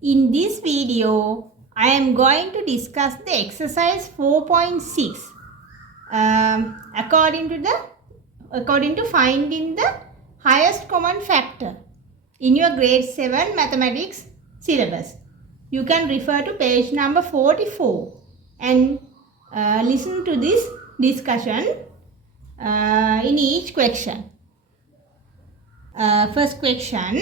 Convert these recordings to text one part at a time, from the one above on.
In this video, I am going to discuss the exercise 4.6 according to finding the highest common factor in your grade 7 mathematics syllabus. You can refer to page number 44 and listen to this discussion in each question. First question.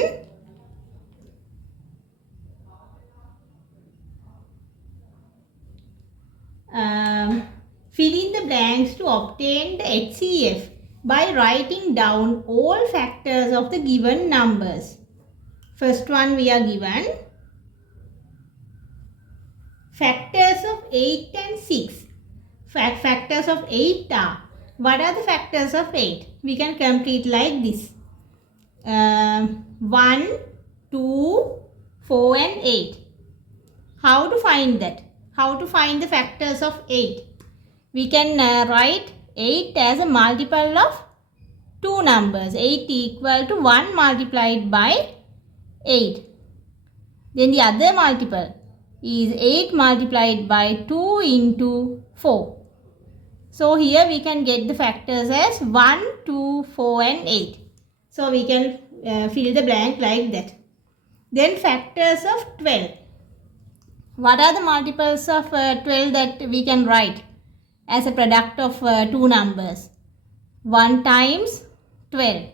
Fill in the blanks to obtain the HCF by writing down all factors of the given numbers. First one we are given factors of 8 and 6. Factors of 8 are, what are the factors of 8? We can complete like this. 1, 2, 4 and 8. How to find that? How to find the factors of 8? We can write 8 as a multiple of two numbers. 8 equal to 1 multiplied by 8. Then the other multiple is 8 multiplied by 2 into 4. So here we can get the factors as 1, 2, 4 and 8. So we can fill the blank like that. Then factors of 12. What are the multiples of 12 that we can write as a product of two numbers? 1 times 12.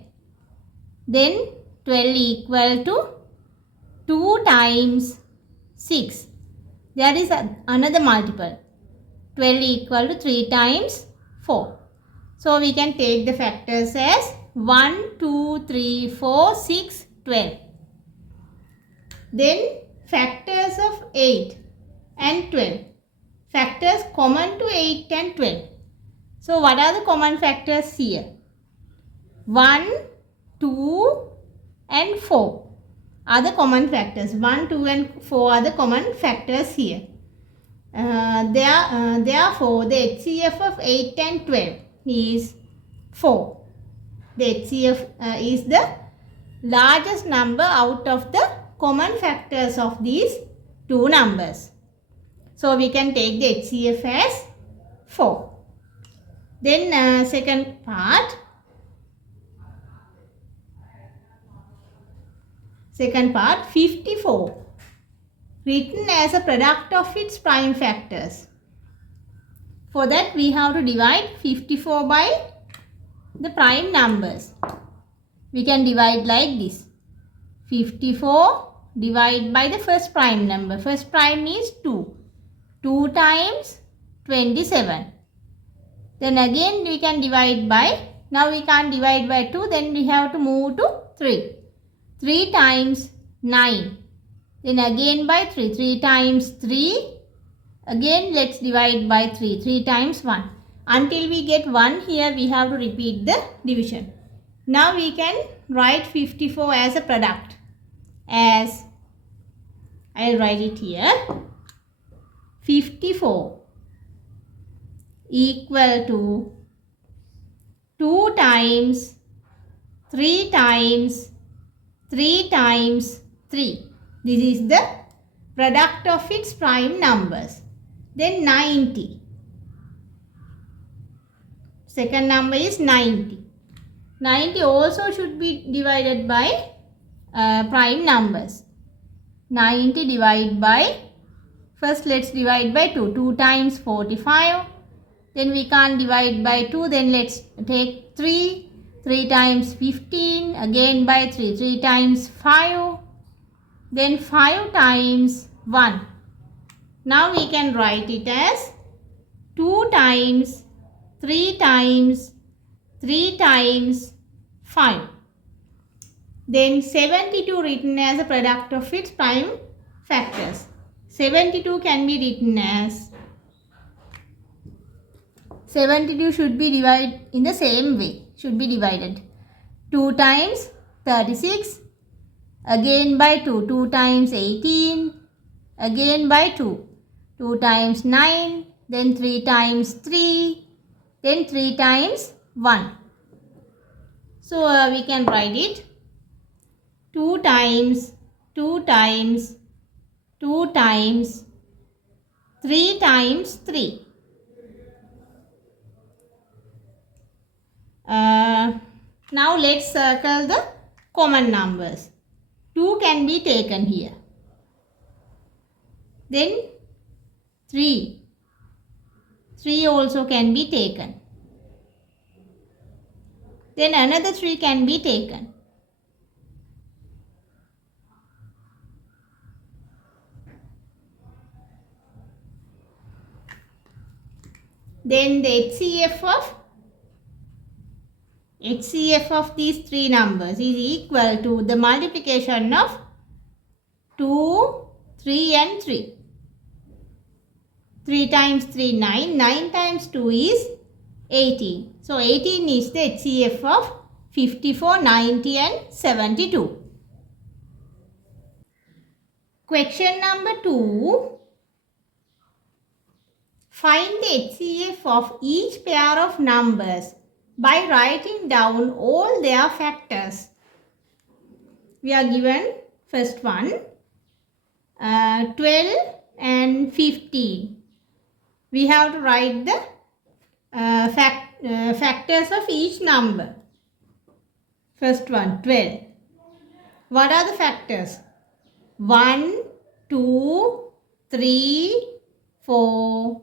Then 12 equal to 2 times 6. There is another multiple. 12 equal to 3 times 4. So we can take the factors as 1, 2, 3, 4, 6, 12. Then factors of 8 and 12. Factors common to 8 and 12. So what are the common factors here? 1, 2 and 4 are the common factors. 1, 2 and 4 are the common factors here. Therefore, the HCF of 8 and 12 is 4. The HCF is the largest number out of the common factors of these two numbers. So we can take the HCF as 4. Then second part. Second part, 54. Written as a product of its prime factors. For that we have to divide 54 by the prime numbers. We can divide like this. 54 divided by the first prime number. First prime is 2. 2 times 27. Then again we can divide by, now we can't divide by 2, then we have to move to 3. 3 times 9. Then again by 3. 3 times 3. Again let's divide by 3. 3 times 1. Until we get 1 here we have to repeat the division. Now we can write 54 as a product. As I'll write it here. 54 equal to 2 times 3 times 3 times 3. This is the product of its prime numbers. Then 90. Second number is 90. 90 also should be divided by prime numbers. 90 divided by, first let's divide by 2. 2 times 45. Then we can't divide by 2. Then let's take 3. 3 times 15. Again by 3. 3 times 5. Then 5 times 1. Now we can write it as 2 times 3 times 3 times 5. Then 72 written as a product of its prime factors. 72 can be written as, 72 should be divided in the same way. Should be divided. 2 times 36. Again by 2. 2 times 18. Again by 2. 2 times 9. Then 3 times 3. Then 3 times 1. So we can write it 2 times 2 times 3 times 3. Now let's circle the common numbers. 2 can be taken here. Then 3. 3 also can be taken. Then another 3 can be taken. Then the HCF of these 3 numbers is equal to the multiplication of 2, 3 and 3. 3 times 3, 9. 9 times 2 is 18. So 18 is the HCF of 54, 90 and 72. Question number 2. Find the HCF of each pair of numbers by writing down all their factors. We are given first one 12 and 15. We have to write the factors of each number. First one 12. What are the factors? 1, 2, 3, 4,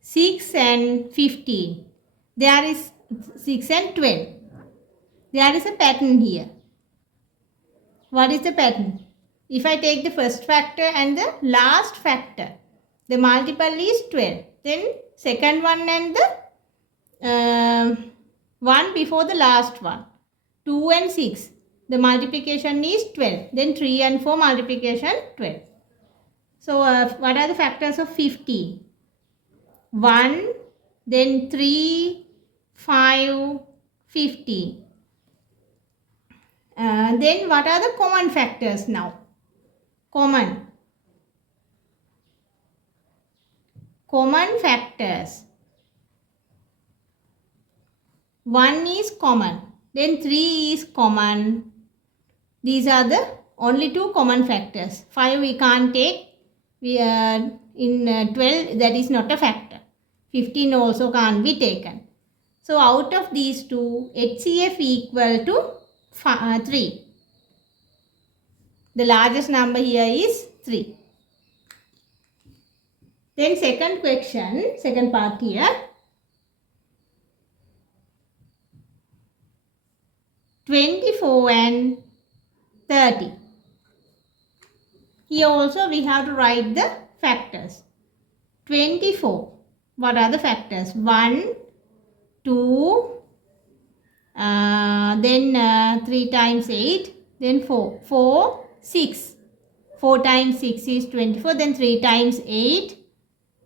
6 and 15. There is 6 and 12. There is a pattern here. What is the pattern? If I take the first factor and the last factor, the multiple is 12. Then second one and the one before the last one. 2 and 6. The multiplication is 12. Then 3 and 4 multiplication 12. So what are the factors of 15? 1, then 3, 5, 15. Then what are the common factors now? Common factors. 1 is common. Then 3 is common. These are the only 2 common factors. 5 we can't take. In 12 that is not a factor. 15 also can't be taken. So out of these two, HCF equal to 3. The largest number here is 3. Then second question, second part here. 24 and 30. Here also we have to write the factors. 24. What are the factors? 1, 2, then 3 times 8, then 4. 4, 6. 4 times 6 is 24, then 3 times 8,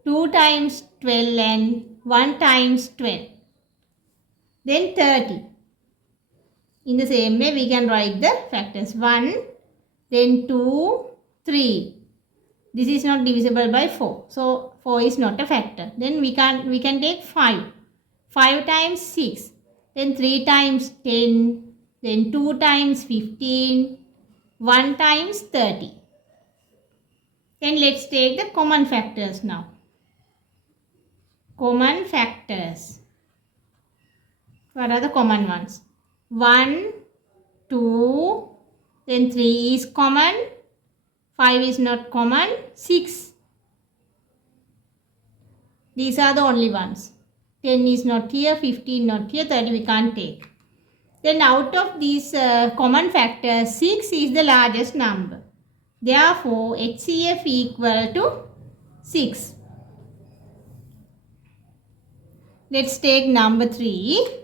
2 times 12 and 1 times 12. Then 30. In the same way we can write the factors. 1, then 2, 3. This is not divisible by 4. So 4 is not a factor. Then we can take 5. 5 times 6. Then 3 times 10. Then 2 times 15. 1 times 30. Then let's take the common factors now. Common factors. What are the common ones? 1, 2, then 3 is common. 5 is not common. 6. These are the only ones. 10 is not here, 15 not here, 30 we can't take. Then out of these common factors, 6 is the largest number. Therefore, HCF equal to 6. Let's take number 3.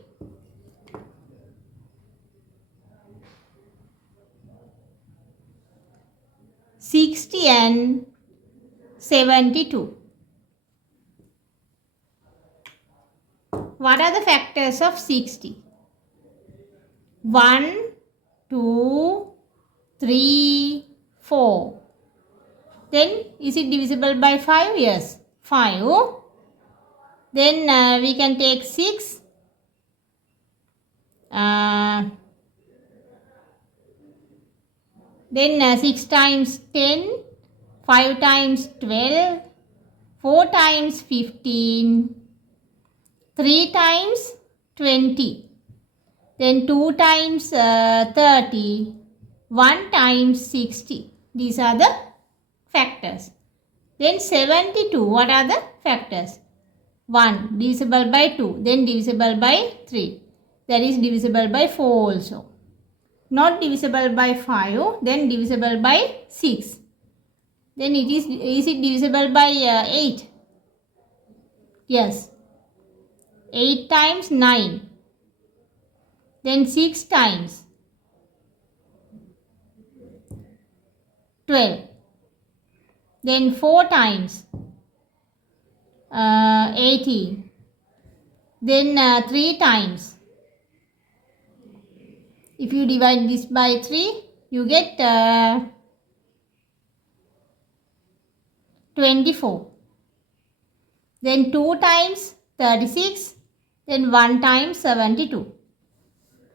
60 and 72. What are the factors of 60? 1, 2, 3, 4. Then is it divisible by 5? Yes, 5. Then we can take 6. Then 6 times 10, 5 times 12, 4 times 15, 3 times 20, then 2 times 30, 1 times 60. These are the factors. Then 72, what are the factors? 1 divisible by 2, then divisible by 3, that is divisible by 4 also. Not divisible by 5, then divisible by 6. Then is it divisible by 8? Yes. 8 times 9. Then 6 times 12. Then 4 times 18. Then 3 times. If you divide this by 3, you get 24. Then 2 times 36. Then 1 times 72.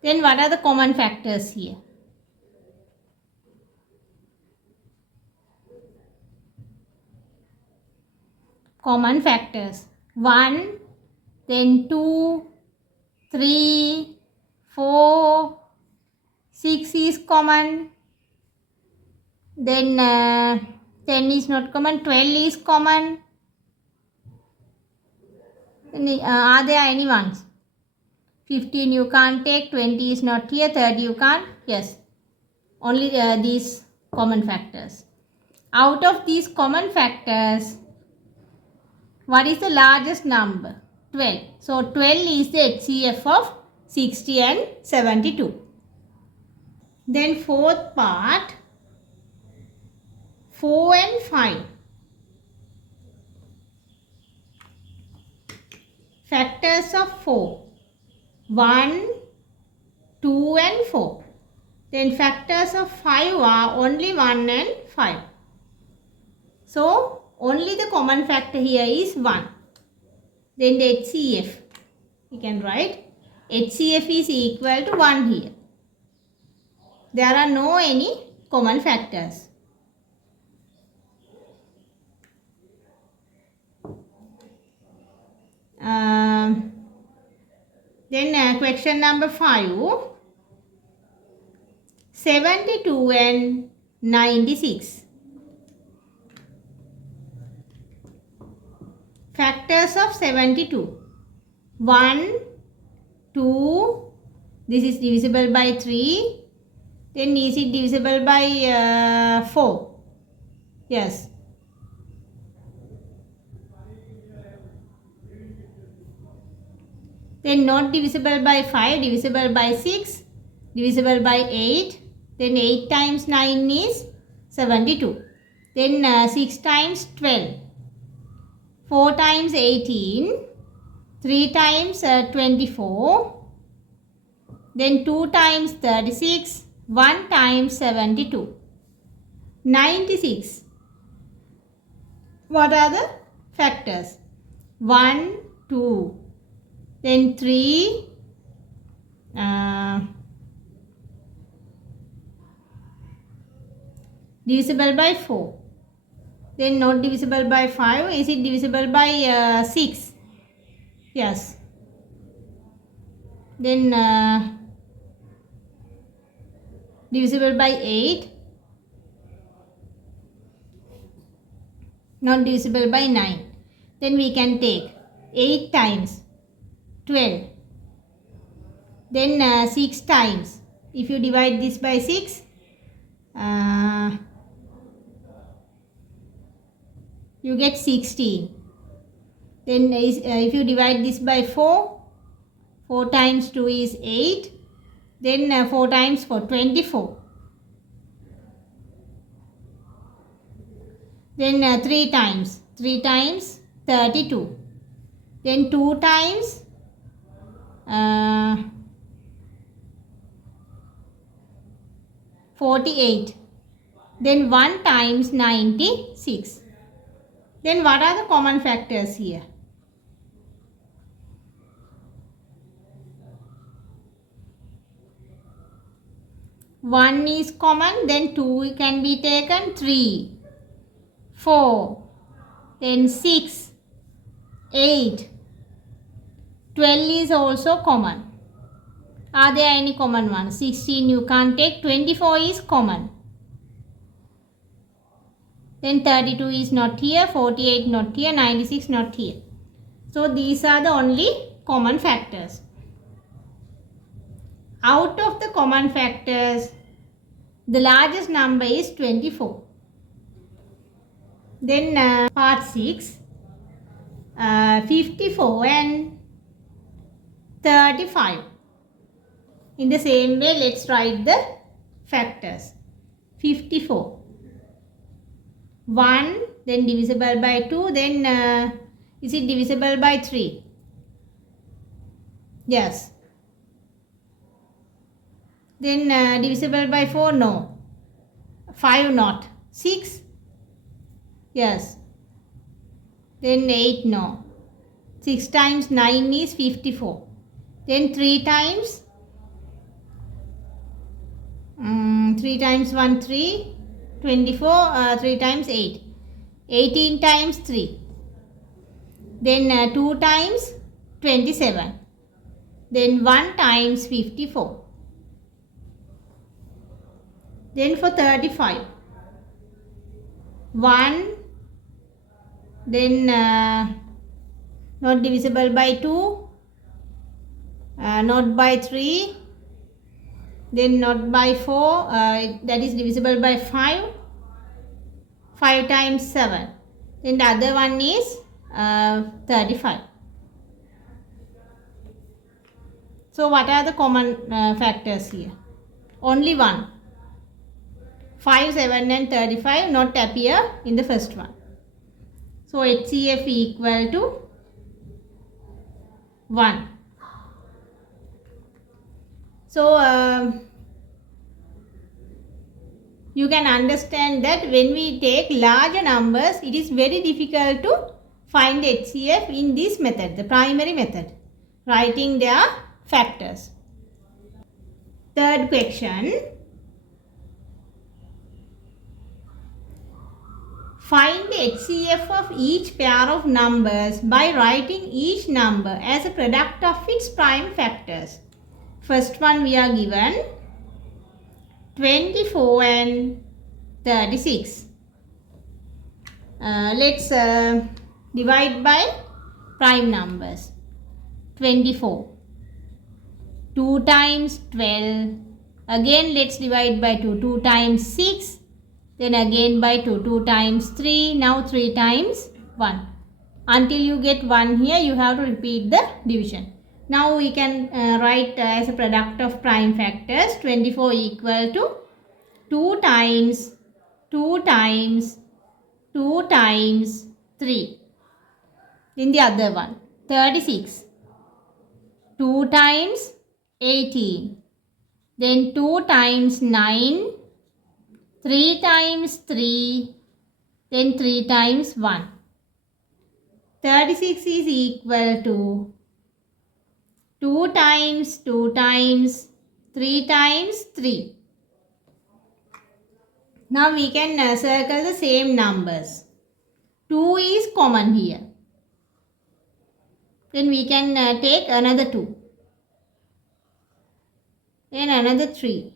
Then what are the common factors here? Common factors. 1, then 2, 3, 4, 6 is common. Then 10 is not common, 12 is common. Are there any ones? 15 you can't take, 20 is not here, 30 you can't. Yes, only these common factors. Out of these common factors, what is the largest number? 12. So 12 is the HCF of 60 and 72. Then fourth part, 4 and 5. Factors of 4. 1, 2 and 4. Then factors of 5 are only 1 and 5. So only the common factor here is 1. Then the HCF, we can write HCF is equal to 1 here. There are no any common factors. Then question number 5. 72 and 96. Factors of 72. 1, 2, this is divisible by 3. Then is it divisible by 4? Yes. Then not divisible by 5, divisible by 6, divisible by 8. Then 8 times 9 is 72. Then 6 times 12. 4 times 18. 3 times 24. Then 2 times 36. 1 times 72. 96. What are the factors? 1, 2. Then 3, divisible by 4. Then not divisible by 5. Is it divisible by 6? Yes. Then divisible by 8. Not divisible by 9. Then we can take 8 times 12. Then 6 times. If you divide this by 6, you get 16. Then if you divide this by 4, 4 times 2 is 8. Then 4 times 4, 24. Then 3 times. 3 times 32. Then 2 times 48. Then 1 times 96. Then what are the common factors here? One is common, then 2 can be taken, 3. 4, then 6, 8, 12 is also common. Are there any common ones? 16 you can't take, 24 is common. Then 32 is not here, 48 not here, 96 not here. So these are the only common factors. Out of the common factors, the largest number is 24. Then part 6, 54 and 35. In the same way, let's write the factors. 54. 1, then divisible by 2, then is it divisible by 3? Yes. Then divisible by 4? No. 5 not. 6? Yes. Then 8? No. 6 times 9 is 54. Then 3 times 3 times 1, 3, 24, 3 times 8, 18 times 3, then 2 times 27, then 1 times 54. Then for 35, 1, then not divisible by 2, not by 3, then not by 4, that is divisible by 5, 5 times 7. Then the other one is 35. So what are the common factors here? Only one. 5, 7 and 35 not appear in the first one. So HCF equal to 1. So you can understand that when we take larger numbers, it is very difficult to find HCF in this method, the primary method, writing their factors. Third question. Find the HCF of each pair of numbers by writing each number as a product of its prime factors. First one we are given 24 and 36. Let's divide by prime numbers. 24. 2 times 12. Again let's divide by 2. 2 times 6. Then again by 2. 2 times 3. Now 3 times 1. Until you get 1 here, you have to repeat the division. Now we can write as a product of prime factors 24 equal to 2 times 2 times 2 times 3. In the other one 36. 2 times 18. Then 2 times 9. 3 times 3. Then 3 times 1. 36 is equal to 2 times 2 times 3 times 3. Now we can circle the same numbers. 2 is common here. Then we can take another 2. Then another 3.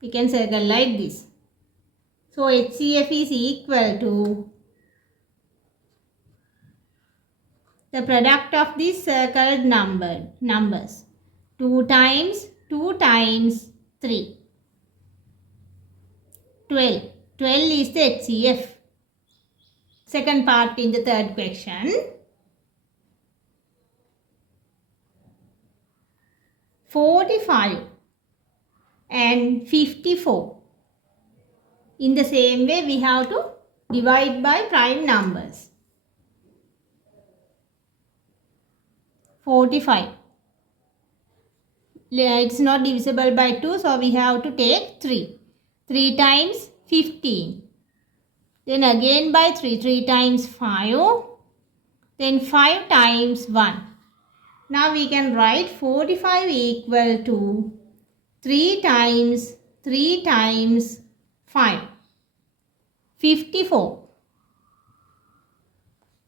We can circle like this. So HCF is equal to the product of these circled numbers. 2 times 2 times 3. 12. 12 is the HCF. Second part in the third question. 45 and 54. In the same way, we have to divide by prime numbers. 45. It's not divisible by 2, so we have to take 3. 3 times 15. Then again by 3. 3 times 5. Then 5 times 1. Now we can write 45 equal to 3 times 3 times 5. 54.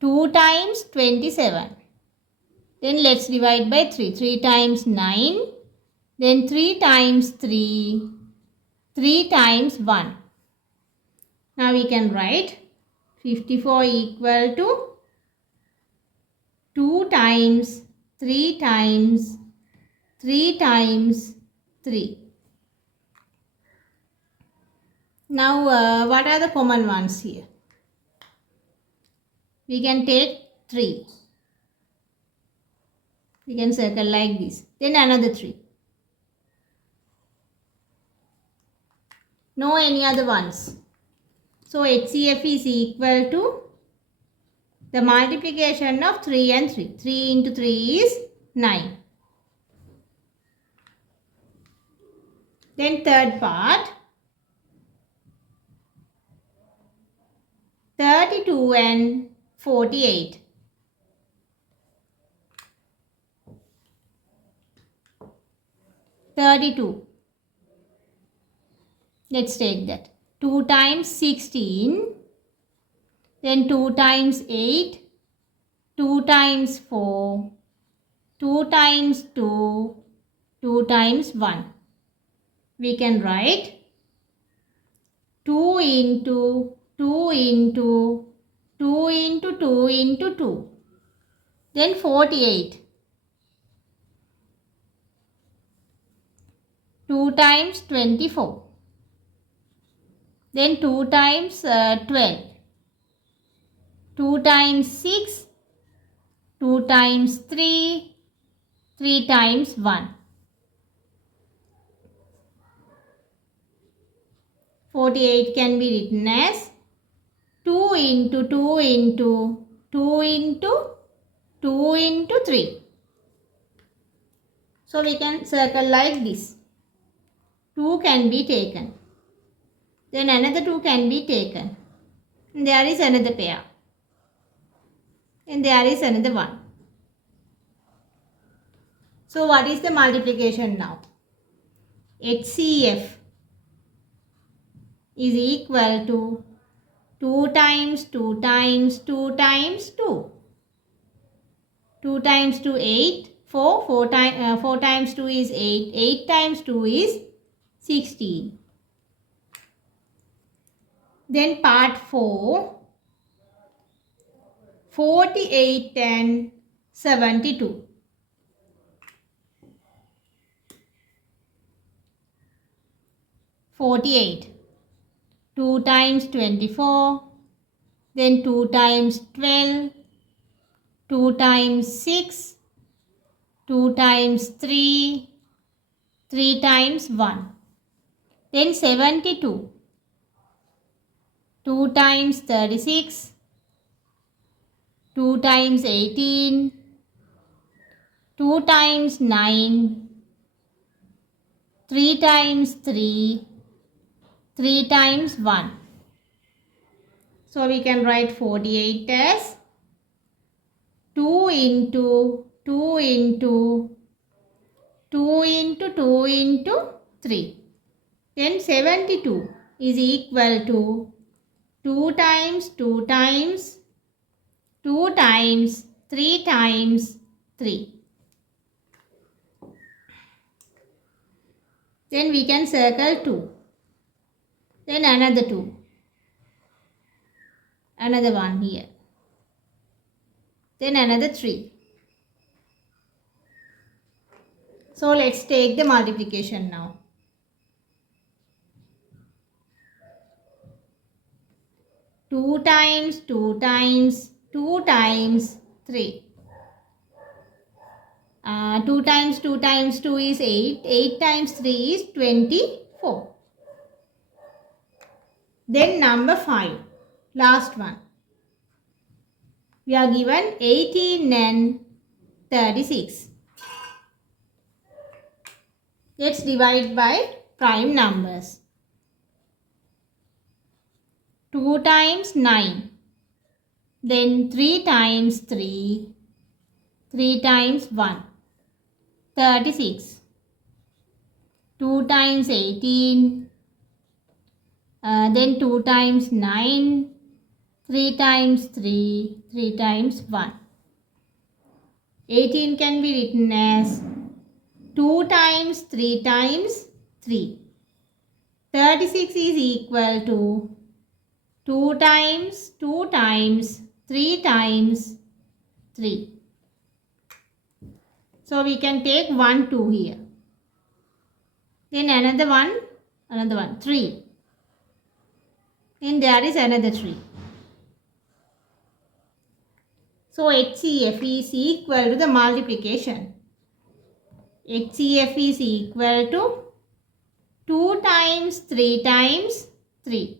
2 times 27. Then let's divide by 3. 3 times 9. Then 3 times 3. 3 times 1. Now we can write 54 equal to 2 times 3 times 3 times 3. Now what are the common ones here? We can take 3. We can circle like this. Then another 3. No any other ones. So HCF is equal to the multiplication of 3 and 3. 3 into 3 is 9. Then third part. 32 and 48. 32. Let's take that. 2 times 16. Then 2 times 8. 2 times 4. 2 times 2. 2 times 1. We can write 2 into 2 into 2 into 2 into 2. Then 48. 2 times 24. Then 2 times 12. 2 times 6. 2 times 3. 3 times 1. 48 can be written as 2 into 2 into 2 into 2 into 3. So we can circle like this. 2 can be taken. Then another 2 can be taken. And there is another pair. And there is another one. So what is the multiplication now? HCF is equal to 2 times 2 times 2 times 2. 2 times 2 8. 4 times 2 is 8. 8 times 2 is 16. Then part 4. 48 and 72. 48. 2 times 24. Then 2 times 12. 2 times 6. 2 times 3. 3 times 1. Then 72. 2 times 36. 2 times 18. 2 times 9. 3 times 3. 3 times 1. So we can write 48 as 2 into 2 into 2 into 2 into 3. Then 72 is equal to 2 times 2 times 2 times 3 times 3. Then we can circle 2. Then another 2. Another one here. Then another 3. So let's take the multiplication now. 2 times 2 times 2 times 3. 2 times 2 times 2 is 8. 8 times 3 is 24. Then number 5. Last one. We are given 18 and 36. Let's divide by prime numbers. 2 times 9. Then 3 times 3. 3 times 1. 36. 2 times 18. then 2 times 9, 3 times 3, 3 times 1. 18 can be written as 2 times 3 times 3. 36 is equal to 2 times 2 times 3 times 3. So we can take 1, 2 here. Then another one, 3. And there is another 3. So HCF is equal to the multiplication. HCF is equal to 2 times 3 times 3.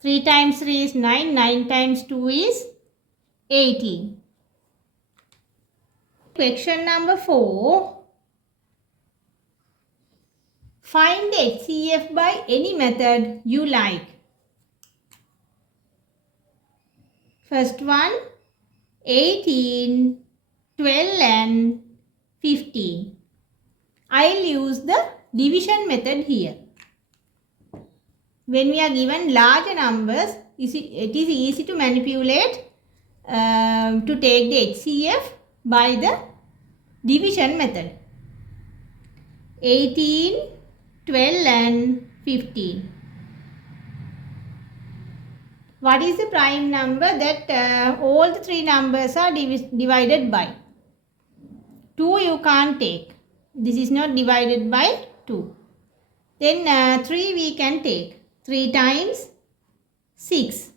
3 times 3 is 9, 9 times 2 is 18. Question number 4. Find the HCF by any method you like. First one, 18, 12 and 15. I'll use the division method here. When we are given large numbers, it is easy to manipulate to take the HCF by the division method. 18, 12 and 15. What is the prime number that all the three numbers are divided by? 2 you can't take. This is not divided by 2. Then 3 we can take. 3 times 6.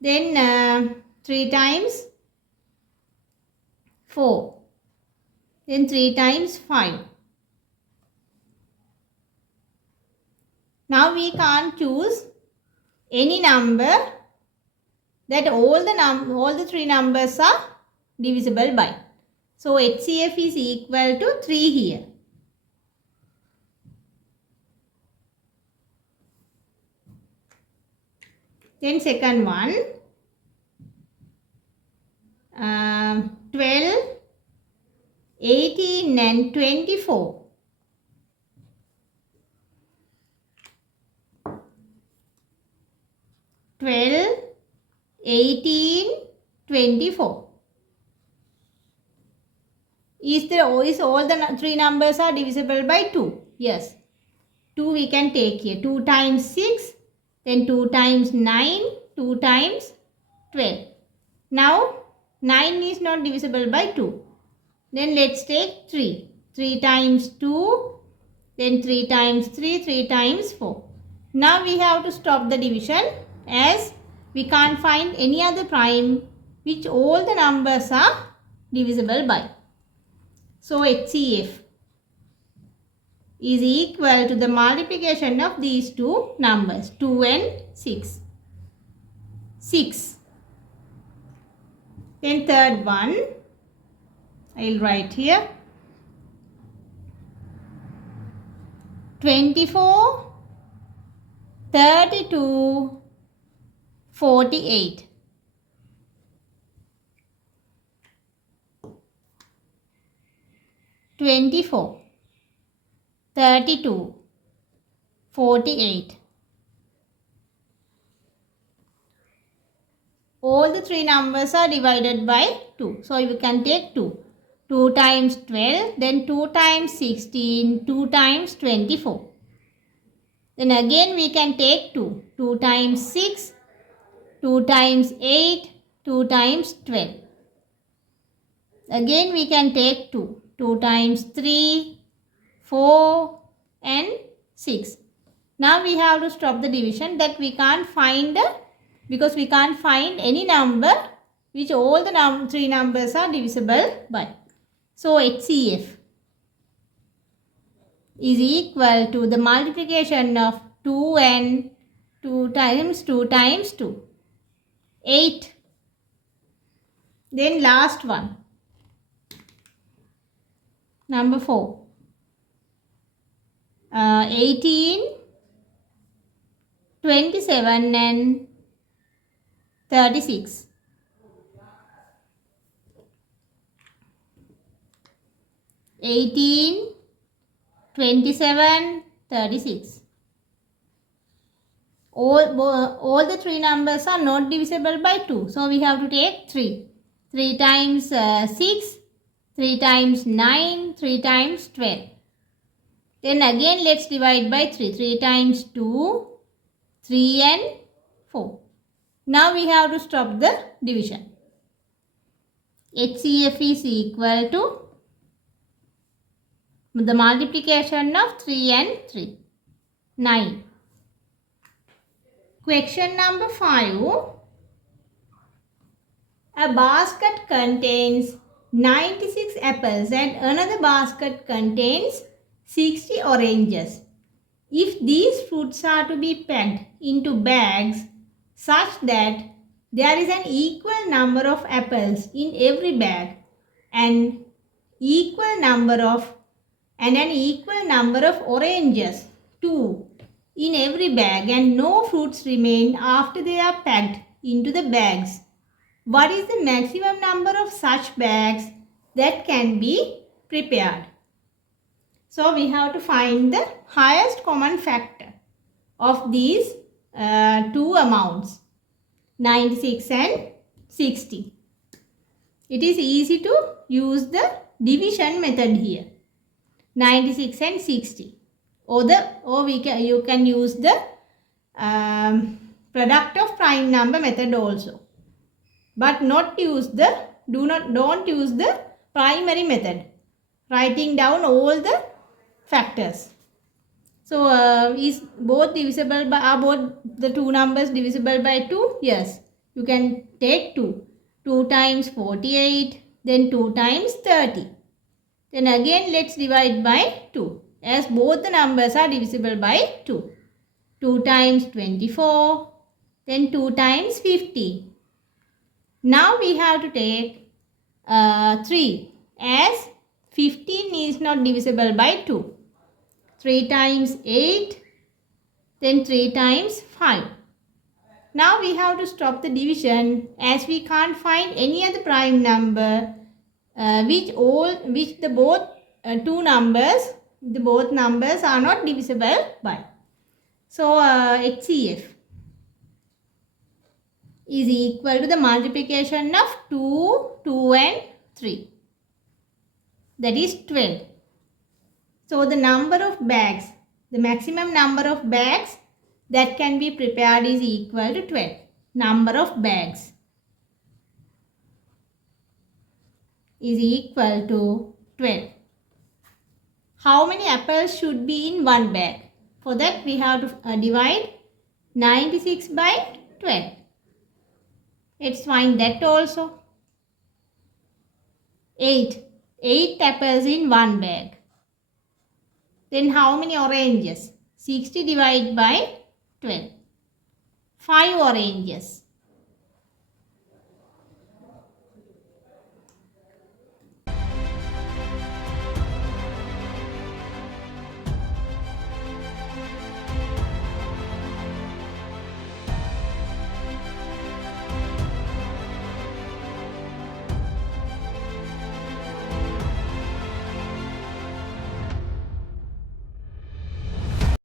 Then 3 times 4. Then 3 times 5. Now we can't choose any number that all the three numbers are divisible by. So HCF is equal to 3 here. Then second one, 12, 18 and 24. 12, 18, 24. Is all the three numbers are divisible by 2? Yes. 2 we can take here. 2 times 6, then 2 times 9, 2 times 12. Now 9 is not divisible by 2. Then let's take 3. 3 times 2, then 3 times 3, 3 times 4. Now we have to stop the division as we can't find any other prime which all the numbers are divisible by. So HCF is equal to the multiplication of these two numbers, 2 and 6. 6. Then third one, I will write here. 24, 32, 48. 24, 32, 48. All the three numbers are divided by 2. So you can take 2. 2 times 12, then 2 times 16, 2 times 24. Then again we can take 2. 2 times 6, 2 times 8, 2 times 12. Again we can take 2. 2 times 3, 4 and 6. Now we have to stop the division that we can't find because we can't find any number which all the three numbers are divisible by. So HCF is equal to the multiplication of 2 and 2 times 2 times 2. 8. Then last one. Number 4. 18, 27 and 36. 18, 27, 36. All the three numbers are not divisible by 2. So we have to take 3. 3 times 6, 3 times 9, 3 times 12. Then again let's divide by 3. 3 times 2, 3 and 4. Now we have to stop the division. HCF is equal to the multiplication of 3 and 3. 9. Question number 5. A basket contains 96 apples and another basket contains 60 oranges. If these fruits are to be packed into bags such that there is an equal number of apples in every bag and an equal number of oranges too in every bag, and no fruits remain after they are packed into the bags, what is the maximum number of such bags that can be prepared? So we have to find the highest common factor of these two amounts, 96 and 60. It is easy to use the division method here, 96 and 60. You can use the product of prime number method also, but don't use the primary method, writing down all the factors. So is both divisible by, are both the two numbers divisible by 2? Yes, you can take 2. 2 times 48, then 2 times 30. Then again let's divide by 2, as both the numbers are divisible by 2. 2 times 24, then 2 times 50. Now we have to take 3, as 15 is not divisible by 2. 3 times 8, then 3 times 5. Now we have to stop the division, as we can't find any other prime number which both numbers are not divisible by. So HCF is equal to the multiplication of 2, 2 and 3. That is 12. So the number of bags, the maximum number of bags that can be prepared is equal to 12. Number of bags is equal to 12. How many apples should be in one bag? For that we have to divide 96 by 12. Let's find that also. 8. 8 apples in one bag. Then how many oranges? 60 divided by 12. 5 oranges.